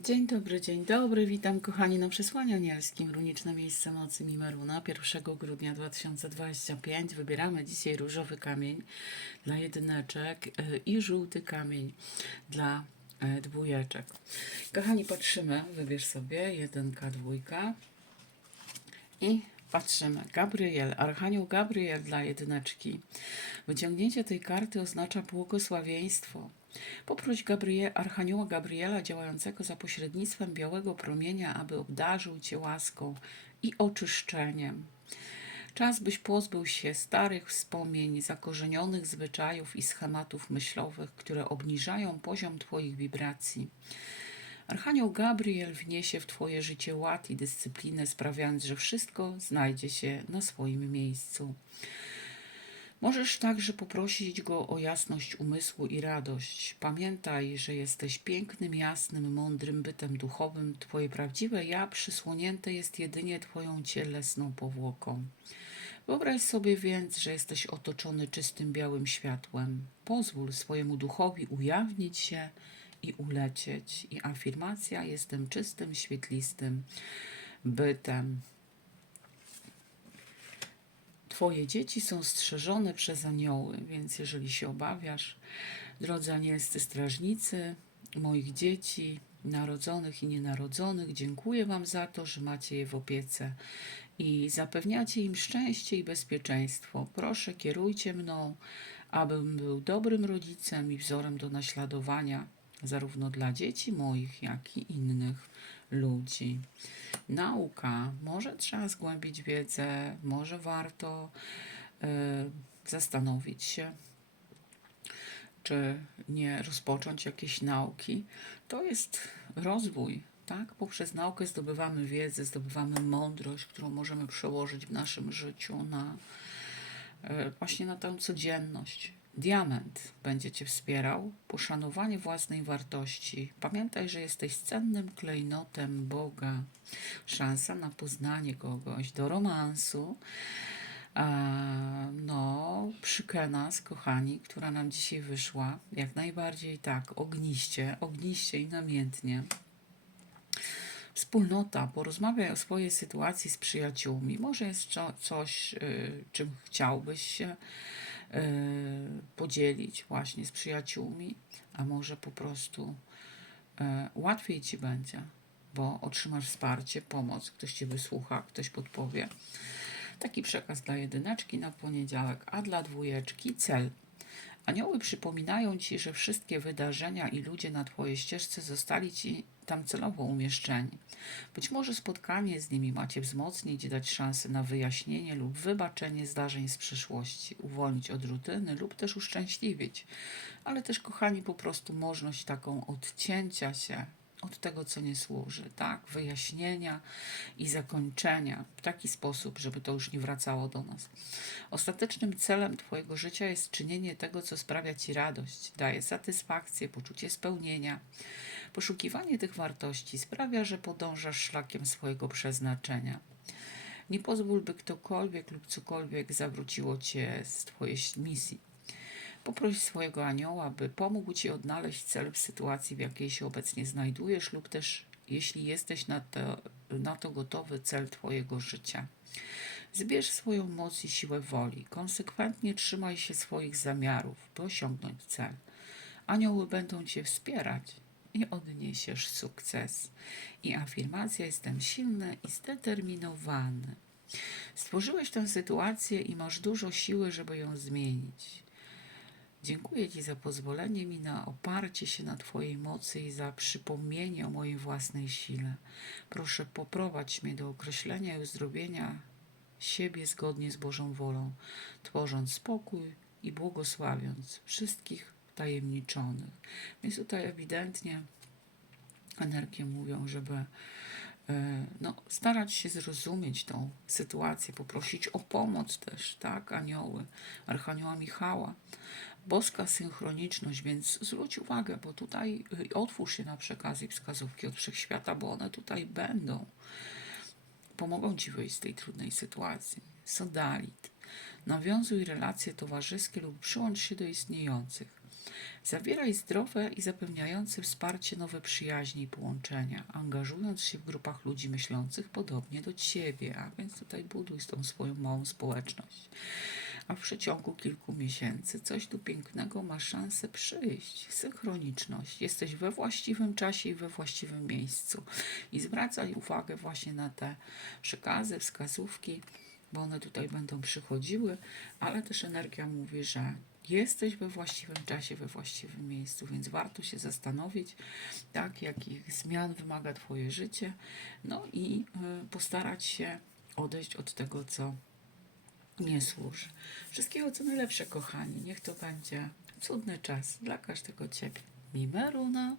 Dzień dobry, dzień dobry. Witam kochani na przesłaniu anielskim Runiczne Miejsce Mocy Mimeruna 1 grudnia 2025. Wybieramy dzisiaj różowy kamień dla jedyneczek y, i żółty kamień dla y, dwójeczek. Kochani, patrzymy. Wybierz sobie jedynka, dwójka i patrzymy. Gabriel, Archanioł Gabriel dla jedyneczki. Wyciągnięcie tej karty oznacza błogosławieństwo. Poproś Gabrie, Archanioła Gabriela działającego za pośrednictwem białego promienia, aby obdarzył Cię łaską i oczyszczeniem. Czas, byś pozbył się starych wspomnień, zakorzenionych zwyczajów i schematów myślowych, które obniżają poziom Twoich wibracji. Archanioł Gabriel wniesie w Twoje życie ład i dyscyplinę, sprawiając, że wszystko znajdzie się na swoim miejscu. Możesz także poprosić go o jasność umysłu i radość. Pamiętaj, że jesteś pięknym, jasnym, mądrym bytem duchowym. Twoje prawdziwe ja przysłonięte jest jedynie Twoją cielesną powłoką. Wyobraź sobie więc, że jesteś otoczony czystym białym światłem. Pozwól swojemu duchowi ujawnić się i ulecieć. I afirmacja: Jestem czystym, świetlistym bytem. Twoje dzieci są strzeżone przez anioły, więc jeżeli się obawiasz, drodzy anielscy strażnicy, moich dzieci, narodzonych i nienarodzonych, dziękuję Wam za to, że macie je w opiece i zapewniacie im szczęście i bezpieczeństwo. Proszę, kierujcie mną, abym był dobrym rodzicem i wzorem do naśladowania, zarówno dla dzieci moich, jak i innych ludzi. Nauka. Może trzeba zgłębić wiedzę, może warto y, zastanowić się, czy nie rozpocząć jakiejś nauki. To jest rozwój. Tak? Poprzez naukę zdobywamy wiedzę, zdobywamy mądrość, którą możemy przełożyć w naszym życiu na y, właśnie na tę codzienność. Diament będzie Cię wspierał, poszanowanie własnej wartości. Pamiętaj, że jesteś cennym klejnotem Boga. Szansa na poznanie kogoś do romansu. E, no, przykę nas, kochani, która nam dzisiaj wyszła, jak najbardziej tak, ogniście, ogniście i namiętnie. Wspólnota, porozmawiaj o swojej sytuacji z przyjaciółmi. Może jest co- coś, y, czym chciałbyś się podzielić właśnie z przyjaciółmi, a może po prostu y, łatwiej ci będzie, bo otrzymasz wsparcie, pomoc, ktoś cię wysłucha, ktoś podpowie. Taki przekaz dla jedyneczki na poniedziałek, a dla dwójeczki cel. Anioły przypominają ci, że wszystkie wydarzenia i ludzie na twojej ścieżce zostali ci tam celowo umieszczeni. Być może spotkanie z nimi macie wzmocnić, dać szansę na wyjaśnienie lub wybaczenie zdarzeń z przeszłości, uwolnić od rutyny lub też uszczęśliwić. Ale też, kochani, po prostu możliwość taką odcięcia się od tego, co nie służy, tak? Wyjaśnienia i zakończenia w taki sposób, żeby to już nie wracało do nas. Ostatecznym celem Twojego życia jest czynienie tego, co sprawia Ci radość, daje satysfakcję, poczucie spełnienia. Poszukiwanie tych wartości sprawia, że podążasz szlakiem swojego przeznaczenia. Nie pozwól, by ktokolwiek lub cokolwiek zawróciło Cię z Twojej misji. Poproś swojego anioła, by pomógł Ci odnaleźć cel w sytuacji, w jakiej się obecnie znajdujesz, lub też, jeśli jesteś na to, na to gotowy, cel Twojego życia. Zbierz swoją moc i siłę woli. Konsekwentnie trzymaj się swoich zamiarów, by osiągnąć cel. Anioły będą Cię wspierać i odniesiesz sukces. I afirmacja: Jestem silny i zdeterminowany. Stworzyłeś tę sytuację i masz dużo siły, żeby ją zmienić. Dziękuję Ci za pozwolenie mi na oparcie się na Twojej mocy i za przypomnienie o mojej własnej sile. Proszę, poprowadź mnie do określenia i uzdrowienia siebie zgodnie z Bożą wolą, tworząc spokój i błogosławiąc wszystkich tajemniczonych. Więc tutaj ewidentnie energie mówią, żeby e, no, starać się zrozumieć tą sytuację, poprosić o pomoc też, tak, anioły, Archanioła Michała, boska synchroniczność, więc zwróć uwagę, bo tutaj y, otwórz się na przekazy i wskazówki od wszechświata, bo one tutaj będą. Pomogą Ci wyjść z tej trudnej sytuacji. Sodalit. Nawiązuj relacje towarzyskie lub przyłącz się do istniejących. Zawieraj zdrowe i zapewniające wsparcie nowe przyjaźnie i połączenia, angażując się w grupach ludzi myślących podobnie do Ciebie, a więc tutaj buduj z tą swoją małą społeczność. A w przeciągu kilku miesięcy coś tu pięknego ma szansę przyjść. Synchroniczność. Jesteś we właściwym czasie i we właściwym miejscu. I zwracaj uwagę właśnie na te przekazy, wskazówki, bo one tutaj będą przychodziły, ale też energia mówi, że jesteś we właściwym czasie, we właściwym miejscu, więc warto się zastanowić, tak, jakich zmian wymaga Twoje życie, no i y, postarać się odejść od tego, co nie służy. Wszystkiego co najlepsze, kochani. Niech to będzie cudny czas dla każdego Ciebie. Mimeruna.